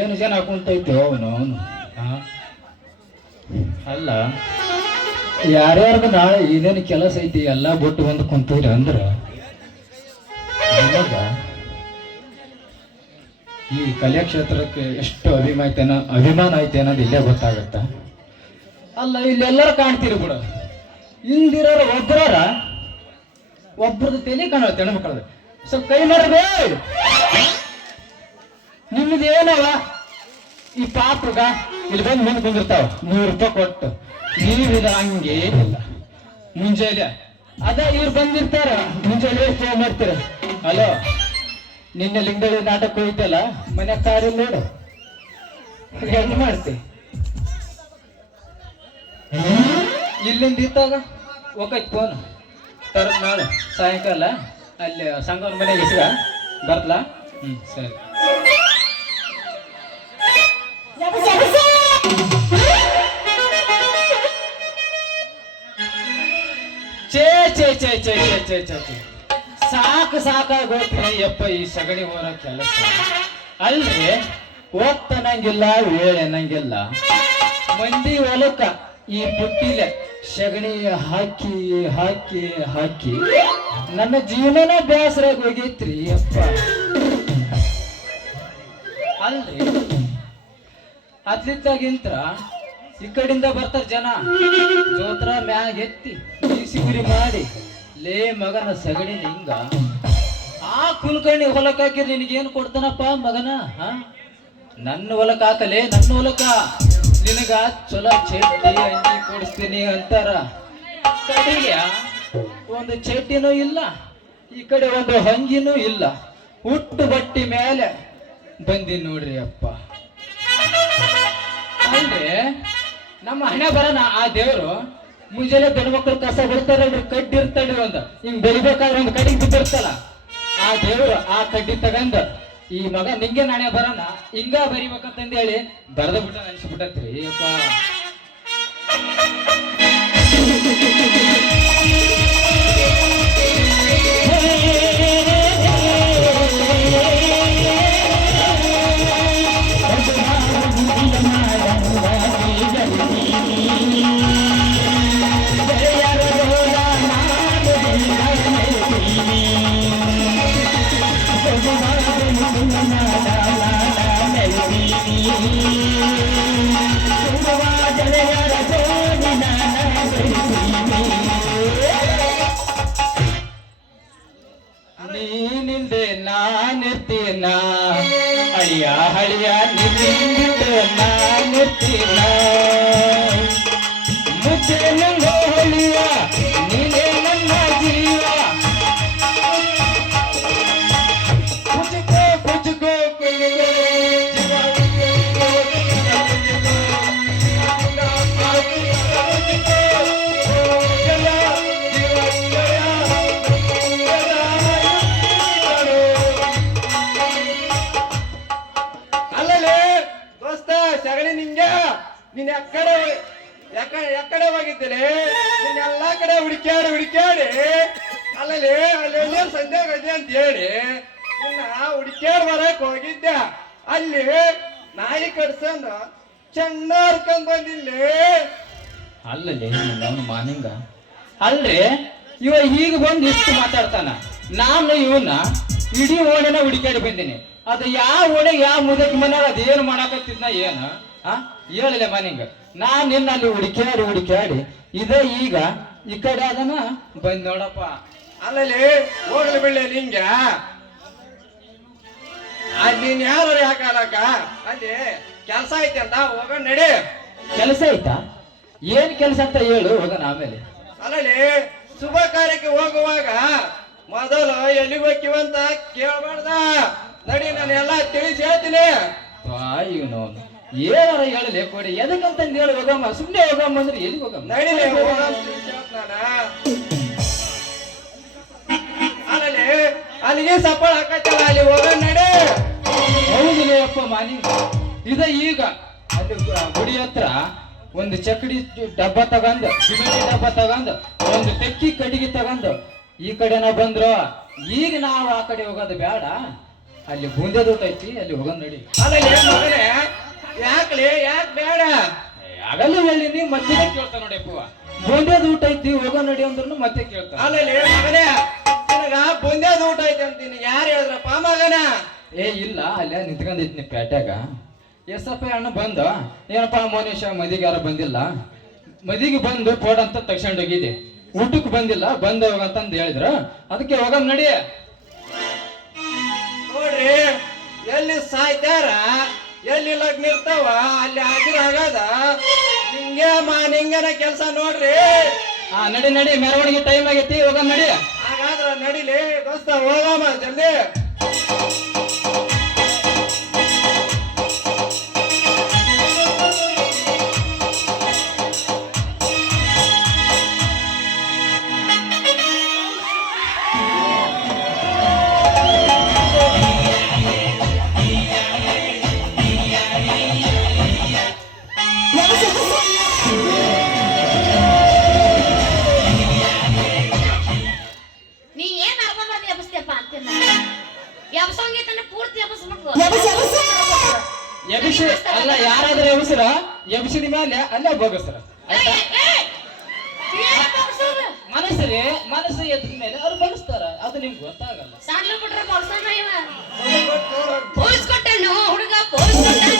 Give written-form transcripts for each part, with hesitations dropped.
ಏನು ಜನ ಹಾಕೊಂತೈತೆ ಅವನು ಅಲ್ಲ ಯಾರ್ಯಾರ್ದು ನಾಳೆ ಇದೇನು ಕೆಲಸ ಐತಿ ಎಲ್ಲ ಬಿಟ್ಟು ಬಂದು ಕುಂತೀರಿ ಅಂದ್ರ ಈ ಕಲೆ ಕ್ಷೇತ್ರಕ್ಕೆ ಎಷ್ಟು ಅಭಿಮಾನ ಐತೆ ಅನ್ನೋದು ಇಲ್ಲೇ ಗೊತ್ತಾಗತ್ತ. ಅಲ್ಲ ಇಲ್ಲೆಲ್ಲರೂ ಕಾಣ್ತೀರಿ ಬಿಡ, ಹಿಂದಿರೋರು ಒಬ್ಬರದ್ದು ತಲೆ ಕಾಣುತ್ತೆ ಹೆಣ್ಮಕ್ಳದು. ಸ್ವಲ್ಪ ಕೈ ಮಾಡಬೇ, ನಿಮ್ದು ಏನವ ಈ ಪಾಪಗ ಇಲ್ಲಿ ಬಂದು ಮುಂದೆ ಬಂದಿರ್ತಾವ ₹100 ಕೊಟ್ಟು, ನೀವಿದ ಹಂಗೆ ಇಲ್ಲ. ಮುಂಜಾನೆ ಅದ ಇವ್ರು ಬಂದಿರ್ತಾರ, ಮುಂಜಾನೆ ಫೋನ್ ಮಾಡ್ತೀರ, ಹಲೋ ನಿನ್ನೆ ಲಿಂಗಳಿ ನಾಟಕ ಹೋಯ್ತಲ್ಲ ಮನ್ಯಾಗ ಕಾರಿಲ್ಲ ನೋಡು, ಹೆಂಗ್ ಮಾಡ್ತಿ? ಇಲ್ಲಿಂದ ಇತ್ತಾಗ ಹೋಗೈತ್ ಫೋನ್ ತರತ್ ನಾಳೆ ಸಾಯಂಕಾಲ ಅಲ್ಲಿ ಸಂಗವನ ಮನೆಗೆ ಹೆಸರ ಬರ್ತಲಾ? ಸರಿ. ಚೇ ಚೇ ಚೇ ಚೇ ಚೇ ಚೇ ಚೇ ಸಾಕಾಗೋಗ್ತೀನಿ ಯಪ್ಪ ಈ ಸಗಣಿ ಹೋರ ಕೆಲಸ. ಅಲ್ರಿ ಹೋಗ್ತಾನಂಗಿಲ್ಲ, ವೇಳೆ ಅನ್ನಂಗಿಲ್ಲ. ಮಂದಿ ಹೊಲಕ್ಕ ಈ ಪುಟ್ಟಿಲೆ ಸಗಣಿ ಹಾಕಿ ಹಾಕಿ ಹಾಕಿ ನನ್ನ ಜೀವನನ ಬೇಸರಾಗಿ ಹೋಗೈತ್ರಿ ಅಪ್ಪ. ಅಲ್ರಿ ಅದ್ಲಿದ್ದಾಗಿಂತ ಈ ಕಡೆಯಿಂದ ಬರ್ತಾರ ಜನ, ಜೋತ್ರ ಮ್ಯಾಗ ಎತ್ತಿ ಸಿಗುರಿ ಮಾಡಿ, ಲೇ ಮಗನ ಸಗಣಿ ಹಿಂಗ ಆ ಕುಲ್ಕರ್ಣಿ ಹೊಲಕ್ ಹಾಕಿರಿ ನಿನಗೇನು ಕೊಡ್ತಾನಪ್ಪ ಮಗನ? ನನ್ನ ಹೊಲಕ್ ಹಾಕಲೇ, ನನ್ನ ಹೊಲಕ್ಕ ನಿನಗ ಚಲೋ ಚಡ್ಡಿ ಅಂಗಿ ಕೊಡಿಸ್ತೀನಿ ಅಂತಾರ. ಕಡೆಗೆ ಒಂದು ಚಡ್ಡಿನೂ ಇಲ್ಲ, ಈ ಕಡೆ ಒಂದು ಹಂಗಿನೂ ಇಲ್ಲ, ಹುಟ್ಟು ಬಟ್ಟಿ ಮೇಲೆ ಬಂದಿ ನೋಡ್ರಿ ಅಪ್ಪ. ಅಂದ್ರೆ ನಮ್ಮ ಹಣೆ ಬರನ ಆ ದೇವ್ರು ಮುಂಜಾನೆ ಗಂಡು ಮಕ್ಕಳು ಕಸ ಬಿಡ್ತಾರಲ್ರಿ, ಕಡ್ಡಿ ಇರ್ತಾಳ್ರಿ ಒಂದು ಹಿಂಗ್ ಬೆಳಿಬೇಕಾದ್ರೆ ಒಂದು ಕಡ್ಡಿ ಬಿದ್ದಿರ್ತಲ್ಲ, ಆ ದೇವ್ರು ಆ ಕಡ್ಡಿ ತಗಂದ ಈ ಮಗ ನಿಂಗೆ ನಾಣೆ ಬರೋಣ ಹಿಂಗ ಬರಿಬೇಕಂತಂದ ಹೇಳಿ ಬರೆದ ಬಿಟ್ಟ ಅನ್ಸ್ಬಿಟ್ಟತ್ರಿ ಅಪ್ಪ. ನೀನಿಂದೆ ನಾನಿರ್ತೀನ ಅಳಿಯ ಹಳಿಯ ನಿಂದು ನಾನಿರ್ತೀನ, ಮುದ್ದೆ ನಂಗ ಹಳಿಯ ನೀನೇ ನನ್ನ ಜೀವ, ಕುಚುಕೋ ಕುಚುಕೋ ಸಗಣಿ ನಿಂಗೆ ನೀನ್ ಎಕ್ಕಡೆ ಹೋಗಿದ್ದೇನೆ, ನೀನ್ ಎಲ್ಲಾ ಕಡೆ ಹುಡುಕ್ಯಾಡಿ ಅಲ್ಲಲ್ಲಿ ಅಲ್ಲಿ ಸಂಜೆ ಗಜೆ ಅಂತ ಹೇಳಿ ನಿನ್ನ ಹುಡುಕ್ಯಾಡ್ ಬರಕ್ ಹೋಗಿದ್ದೆ. ಅಲ್ಲಿ ನಾಯಿ ಕಡ್ಸಂದು ಚೆಂದ ಹರ್ಕೊಂಡ್ ಬಂದಿಲ್ಲಿ. ಅಲ್ಲಲ್ಲಿ ಅವನು ಮಾನಿಂಗ ಅಲ್ರಿ ಇವ ಈಗ ಬಂದು ಇಷ್ಟು ಮಾತಾಡ್ತಾನ, ನಾನು ಇವನ್ನ ಇಡೀ ಓಣಿನ ಹುಡುಕ್ಯಾಡಿ ಬಂದೀನಿ. ಅದು ಯಾವ ಓಣೆ ಯಾವ ಮುದಕ್ಕೆ ಮನ್ಯಾಗ ಅದೇನು ಮಾಡಾಕತ್ತಿದ್ನ ಏನು ಹೇಳಿಲ್ಲ ಮನಿಂಗ. ನಾನ್ ನಿನ್ನ ಅಲ್ಲಿ ಹುಡುಕ್ಯಾಡಿ ಇದ ಈಗ ಈ ಕಡೆ ಅದನ್ನ ಬಂದ್ ನೋಡಪ್ಪ. ಅಲ್ಲಲ್ಲಿ ಹೋಗ್ಲಿ ಬಿಡ್ಲಿ ನಿಂಗೆ, ನೀನ್ ಯಾರು ಯಾಕಾಲಕ್ಕ ಅಲ್ಲಿ ಕೆಲ್ಸ ಐತಿ ಅಂತ ಹೋಗೋಣ ನಡಿ. ಕೆಲಸ ಐತಾ? ಏನ್ ಕೆಲಸ ಅಂತ ಹೇಳು ಹೋಗೋಣ ಆಮೇಲೆ. ಅಲ್ಲಲ್ಲಿ ಶುಭ ಕಾರ್ಯಕ್ಕೆ ಹೋಗುವಾಗ ಮೊದಲು ಎಲ್ಲಿಗೆ ಹೋಗ್ತೀವಂತ ಕೇಳಬಾರ್ದ. ನಡಿ, ನಾನು ಎಲ್ಲ ತಿಳಿಸಿ ಹೇಳ್ತೀನಿ. ಇವನು ಏನಾರ ಹೇಳಲಿ ಕೊಡಿ, ಎದಕ್ಕಂತ ಹೇಳಿ ಹೋಗಮ್ಮ, ಸುಮ್ಮನೆ ಹೋಗಮ್ಮ ಅಂದ್ರೆ ಎಲ್ಲಿಗೆ ಹೋಗಮ್ಮ? ನಡಿಲಿ ಹೋಗಮ್ಮ ಅಂತ ತಿಳಿಸಿ ಹೇಳ್ತಾನ. ಅಲ್ಲಿ ಅಲ್ಲಿಗೆ ಸಪ್ಪಳ ಹಾಕತ್ತಲ್ಲ, ಅಲ್ಲಿ ಹೋಗ ನಡಿ. ಹೌದಿಲ್ಲ ಅಪ್ಪ ಮಾನಿ, ಇದ ಈಗ ಅಲ್ಲಿ ಗುಡಿ ಹತ್ರ ಒಂದು ಚಕಡಿ ಡಬ್ಬ ತಗಂದ, ಸಿಮೆಂಟ್ ಡಬ್ಬ ತಗಂದ, ಒಂದು ತೆಕ್ಕಿ ಕಟ್ಟಿಗೆ ತಗಂದು ಈ ಕಡೆನ ಬಂದ್ರು. ಈಗ ನಾವು ಆ ಕಡೆ ಹೋಗೋದು ಬೇಡ, ಅಲ್ಲಿ ಬೂಂದೆ ಊಟ ಐತಿ, ಅಲ್ಲಿ ಹೋಗೋಣ ನಡಿ. ಅಲ್ಲಿ ಮಗನೇ ಯಾಕೆ ಬೇಡ? ಆಗಲ್ಲ ಹೇಳಿ, ನೀವು ಮತ್ತೆ ಕೇಳ್ತಾ ನೋಡಿ ಅಪ್ಪವ, ಬೂಂದೇದ ಊಟ ಐತಿ ಹೋಗೋ ನಡಿ ಅಂದ್ರೂ ಮತ್ತೆ ಕೇಳ್ತಾ. ಅಲ್ಲಿ ಮಗನೇ ನಿನಗ ಬುಂದ್ಯಾದ ಊಟ ಐತೆ ಅಂತೀನಿ, ಯಾರು ಹೇಳಿದ್ರಪ್ಪ ಮಗನ? ಏ ಇಲ್ಲ, ಅಲ್ಲೇ ನಿಂತ್ಕೊಂಡಿದ್ನಿ ಪೇಟ್ಯಾಗ. ಎಸ್ಎಫ್ ಅಣ್ಣ ಬಂದ, ಏನಪ್ಪ ಮೋನೇಶ ಮದಿಗೆ ಯಾರು ಬಂದಿಲ್ಲ, ಮದಿಗೆ ಬಂದು ಫೋಡ್ ಅಂತ ತಕ್ಷಣ ಹೋಗಿದ್ದೆ, ಊಟಕ್ಕೆ ಬಂದಿಲ್ಲ, ಬಂದ ಹೋಗಂತಂದು ಹೇಳಿದ್ರ, ಅದಕ್ಕೆ ಹೋಗಮ್ ನಡಿ. ನೋಡ್ರಿ, ಎಲ್ಲಿ ಸಾಯ್ತಾರ, ಎಲ್ಲಿ ಲಗ್ನ ಇರ್ತಾವ ಅಲ್ಲಿ ಹಾಜರಾಗದ ನಿಂಗನ ಕೆಲಸ ನೋಡ್ರಿ. ಹಾ ನಡಿ ನಡಿ, ಮೆರವಣಿಗೆ ಟೈಮ್ ಆಗೈತಿ, ಹೋಗಮ್ ನಡಿ. ಹಾಗಾದ್ರ ನಡಿಲಿ ದೋಸ್ತ, ಹೋಗಮ್ಮ ಜಲ್ದಿ. ನೀ ಏನ್ ಅರ್ಧ ಬರ್ದು ಎಬ್ಸ್ತೇಪ್ಪ ಅಂತಿಲ್ಲ, ಎಬ್ಸಂಗೈತನ್ನ ಪೂರ್ತಿ ಎಬ್ಸ್ಬೇಕು. ಎಬಿಸಿ ಅಲ್ಲ, ಯಾರಾದ್ರೂ ಎಬ್ಸರ ಎಬಿಸಿದ ಮೇಲೆ ಅಲ್ಲೇ ಬೋಗಸ್ತಾರ. ಮನಸ್ಸರಿ ಮನಸ್ಸು ಎದ್ದ ಮೇಲೆ ಅವ್ರು ಬಗಸ್ತಾರ, ಅದು ನಿಮ್ಗೆ ಗೊತ್ತಾಗಲ್ಲ. ಸಣ್ಣ ಬಿಟ್ರೆ ಬಗ್ಸೋಣ ಇವ. ಪೋಸ್ ಕೊಟ್ಟನು ಹುಡುಗ, ಪೋಸ್ ಕೊಟ್ಟನು.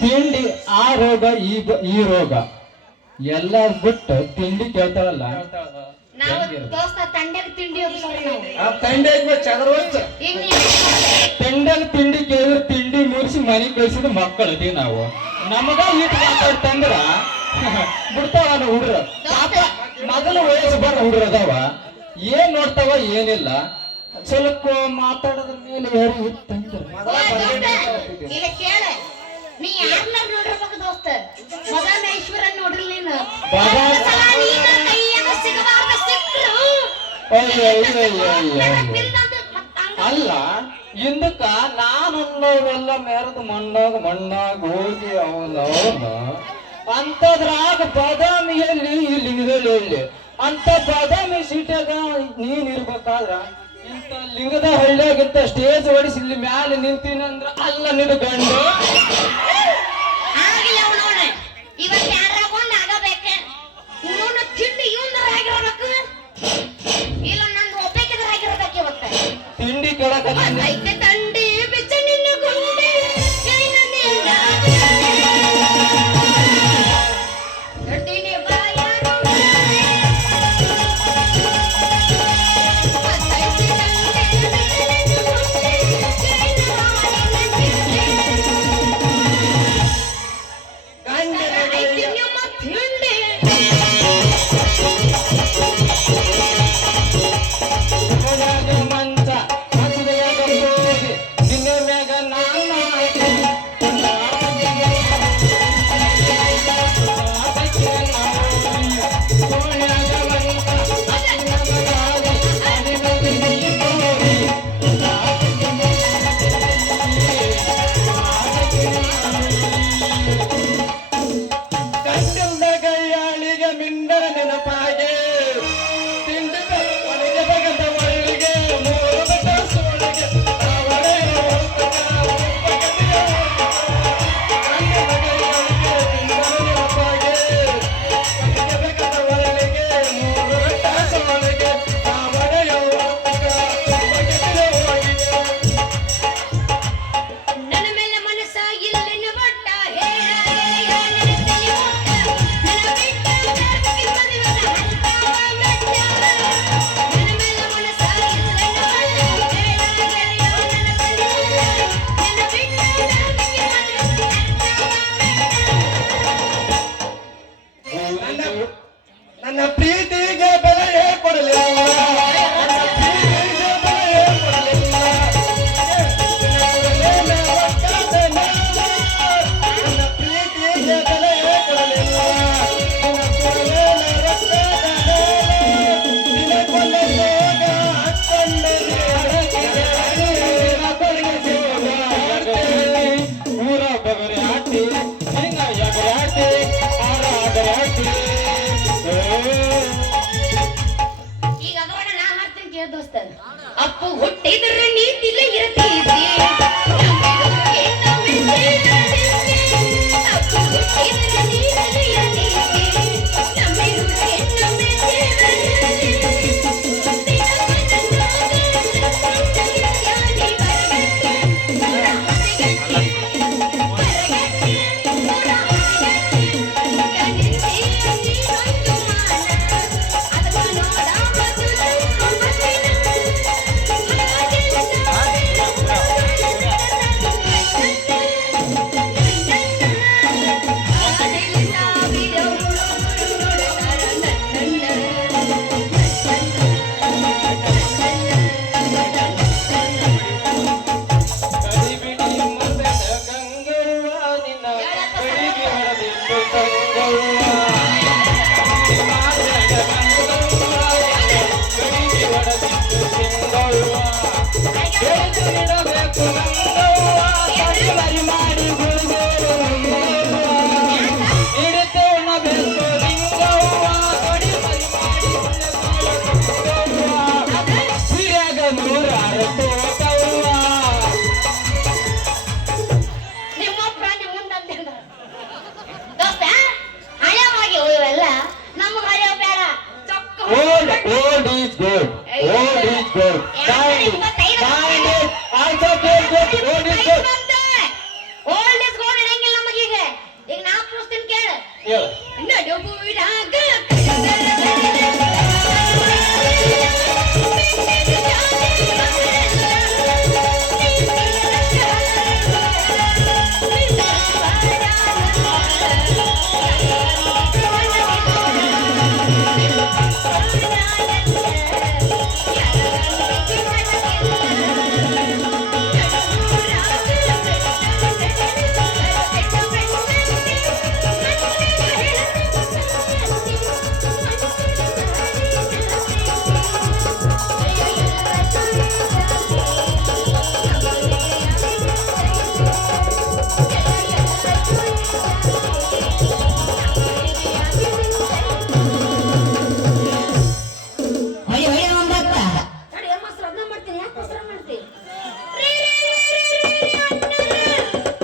ತಿಂಡಿ ಆ ರೋಗ ಈ ರೋಗ ಎಲ್ಲ ಬಿಟ್ಟು ತಿಂಡಿ ಕೇಳ್ತಾಳಲ್ಲ. ನಾವು ದೋಸ್ತ ತಂಡ್ಯಾಗ ತಿಂಡಿ ಎಬ್ಸೋರು ನಾವು. ಆ ತಂಡೆ ಚದ್ರ ಹೋಯ್ತು. ಈಗ ನೀ ತಂಡಾಗ ತಿಂಡಿ ಕೇಳಿದ್ರೆ ತಿಂಡಿ ಮುಗಿಸಿ ಮನೆಗೆ ಕಳಿಸಿದ ಮಕ್ಕಳು ಇದೀವಿ ನಾವು. ನಮಗ ಈಟ್ ಮಾತಾಡ್ತಂದ್ರ ಬಿಡ್ತಾವ ಹುಡ್ರ. ಪಾಪ ಮೊದಲು ವಯಸ್ಸು ಬರ ಹುಡ್ರ ಅದಾವ, ಏನ್ ನೋಡ್ತಾವ ಏನಿಲ್ಲ, ಸ್ವಲ್ಪ ಮಾತಾಡೋದ್ರ ಮೇಲೆ ಯಾರು ಇತ್ತಂದ್ರ ಇಲ್ಲ ಕೇಳ, ನೀ ಯಾರನ್ನ ನೋಡಿರ್ಬೇಕು ದೋಸ್ತ, ಮಗನ ಐಶ್ವರ್ಯನ್ ನೋಡಿರ್ಲಿ ನೀನು. ಸಲ ನೀನ ಕೈಯಾಗ ಸಿಗಬಾರ್ದ ಸಿಕ್ರು ಅಲ್ಲ, ಇಂದಕ್ಕ ನಾನನ್ನೋವೆಲ್ಲ ಮೆರೆದು ಮಣ್ಣಾಗ ಹೋಗಿ ಅವನ ಅಂತದ್ರಾಗ ಬಾದಾಮಿ ಎಲ್ಲಿ ಲಿಂಗದಲ್ಲಿ ಎಲ್ಲಿ ಅಂತ ಬಾದಾಮಿ ಸೀಟಾಗ ನೀನ್ ಇರ್ಬೇಕಾದ್ರ ಇಂತ ಲಿಂಗದ ಹಳ್ಳಿಯಾಗಿಂತ ಸ್ಟೇಜ್ ಹೊಡಿಸಿ ಇಲ್ಲಿ ಮ್ಯಾಲೆ ನಿಂತೀನಂದ್ರ ಅಲ್ಲ ನಿನ್ನ ಗಂಡು. ಆಗಿಲ್ಲ ಅವನವನ ಇವತ್ತು ಯಾರಾಗೊಂಡ್ ಆಗಬೇಕ, ಇವನು ತಿಂಡಿ ಇವನರ ಆಗಿರ್ಬೇಕು, ಇಲ್ಲ ನಂದು ಒಬ್ಬಾಕಿದ್ರ ಆಗಿರ್ಬೇಕು. ಇವತ್ತು ತಿಂಡಿ ಕೇಳಕ ಐತೆ ತಂಡಿ ಬಿಚ್ಚ ನಿನ್ನ ಗುಂಡಿ ಜೈನ ನಿನ್ನ ಗಟ್ಟಿನಿ ಬಾಯಾರು ಐತೆ ತಂಡಿ ಬಿಚ್ಚ ನಿನ್ನ ಗುಂಡಿ ಜೈನ ಗಂಡ ಐತೆ ದೋಸ್ತ Appu ಹುಟ್ಟಿದ್ರೆ ನೀತಿಲ್ಲ ಇರತೀತಿ Appu ಹುಟ್ಟಿದ್ರೆ ನೀತಿಲ್ಲ ಇರತೀತಿ Old is good. Old is good.